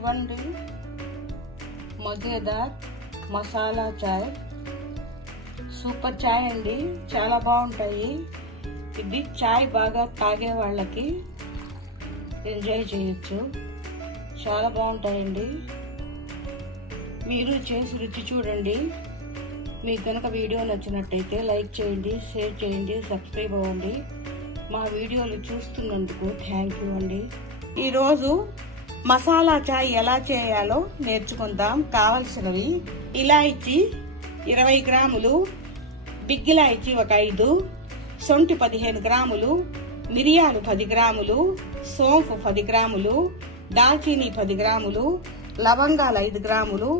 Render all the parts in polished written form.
ఇవ్వండి మగేదార్ మసాలా చాయ్. సూపర్ చాయ్ అండి, చాలా బాగుంటాయి. ఇది చాయ్ బాగా తాగే వాళ్ళకి ఎంజాయ్ చేయొచ్చు, చాలా బాగుంటాయండి. మీరు చేసి రుచి చూడండి. మీకు కనుక వీడియో నచ్చినట్టయితే లైక్ చేయండి, షేర్ చేయండి, సబ్స్క్రైబ్ అవ్వండి. మా వీడియోలు చూస్తున్నందుకు థ్యాంక్ యూ అండి. ఈరోజు మసాలా చాయ్ ఎలా చేయాలో నేర్చుకుందాం. కావలసినవి ఇలాయచి 20 గ్రాములు, బిగ్ ఇలాయచి ఒక 5, సొంటి 15 గ్రాములు, మిరియాలు 10 గ్రాములు, సోంపు 10 గ్రాములు, దాల్చీని 10 గ్రాములు, లవంగాలు 5 గ్రాములు,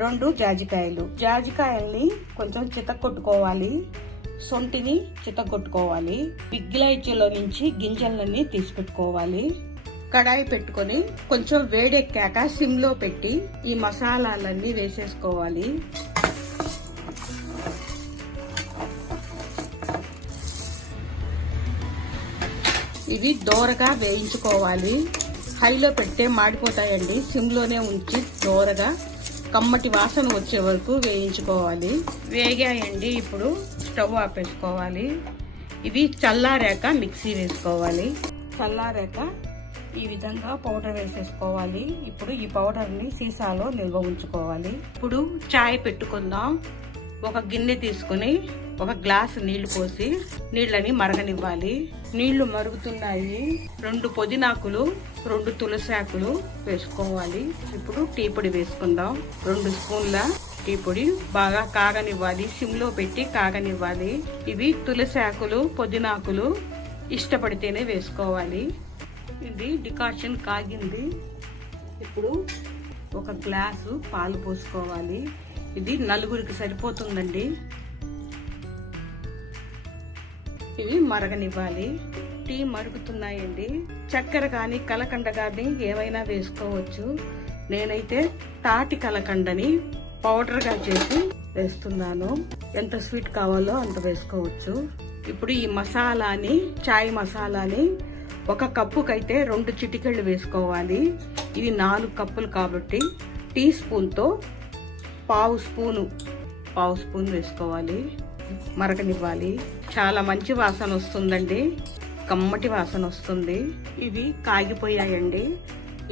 2 జాజికాయలు. జాజికాయల్ని కొంచెం చితక్కొట్టుకోవాలి, సొంటిని చితక్కొట్టుకోవాలి. బిగ్ ఇలాయచీలో నుంచి గింజలన్నీ తీసి పెట్టుకోవాలి. కడాయి పెట్టుకొని కొంచెం వేడెక్కాక సిమ్లో పెట్టి ఈ మసాలాలన్నీ వేసేసుకోవాలి. ఇవి దోరగా వేయించుకోవాలి. హైలో పెడితే మాడిపోతాయండి. సిమ్లోనే ఉంచి దోరగా కమ్మటి వాసన వచ్చే వరకు వేయించుకోవాలి. వేగాయండి, ఇప్పుడు స్టవ్ ఆపేసుకోవాలి. ఇవి చల్లారాక మిక్సీ వేసుకోవాలి. చల్లారాక ఈ విధంగా పౌడర్ వేసేసుకోవాలి. ఇప్పుడు ఈ పౌడర్ని సీసాలో నిల్వ ఉంచుకోవాలి. ఇప్పుడు చాయ్ పెట్టుకుందాం. ఒక గిన్నె తీసుకుని ఒక గ్లాసు నీళ్లు పోసి నీళ్ళని మరగనివ్వాలి. నీళ్లు మరుగుతున్నాయి. 2 పుదీనాకులు, 2 తులసాకులు వేసుకోవాలి. ఇప్పుడు టీ పొడి వేసుకుందాం. 2 స్పూన్ల టీ పొడి బాగా కాగనివ్వాలి. సిమ్లో పెట్టి కాగనివ్వాలి. ఇవి తులసాకులు, పుదీనాకులు ఇష్టపడితేనే వేసుకోవాలి. ఇది డికాషన్ కాగింది. ఇప్పుడు ఒక గ్లాసు పాలు పోసుకోవాలి. ఇది 4 సరిపోతుందండి. ఇవి మరగనివ్వాలి. టీ మరుగుతున్నాయండి. చక్కెర కానీ కలకండ కానీ ఏమైనా వేసుకోవచ్చు. నేనైతే తాటి కలకండని పౌడర్గా చేసి వేస్తున్నాను. ఎంత స్వీట్ కావాలో అంత వేసుకోవచ్చు. ఇప్పుడు ఈ మసాలాని, చాయ్ మసాలాని 1 కప్పుకైతే 2 చిటికెళ్ళు వేసుకోవాలి. ఇవి 4 కప్పులు కాబట్టి టీ స్పూన్తో పావు స్పూన్ వేసుకోవాలి. మరగనివ్వాలి. చాలా మంచి వాసన వస్తుందండి, కమ్మటి వాసన వస్తుంది. ఇవి కాగిపోయాయండి.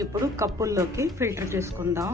ఇప్పుడు కప్పుల్లోకి ఫిల్టర్ చేసుకుందాం.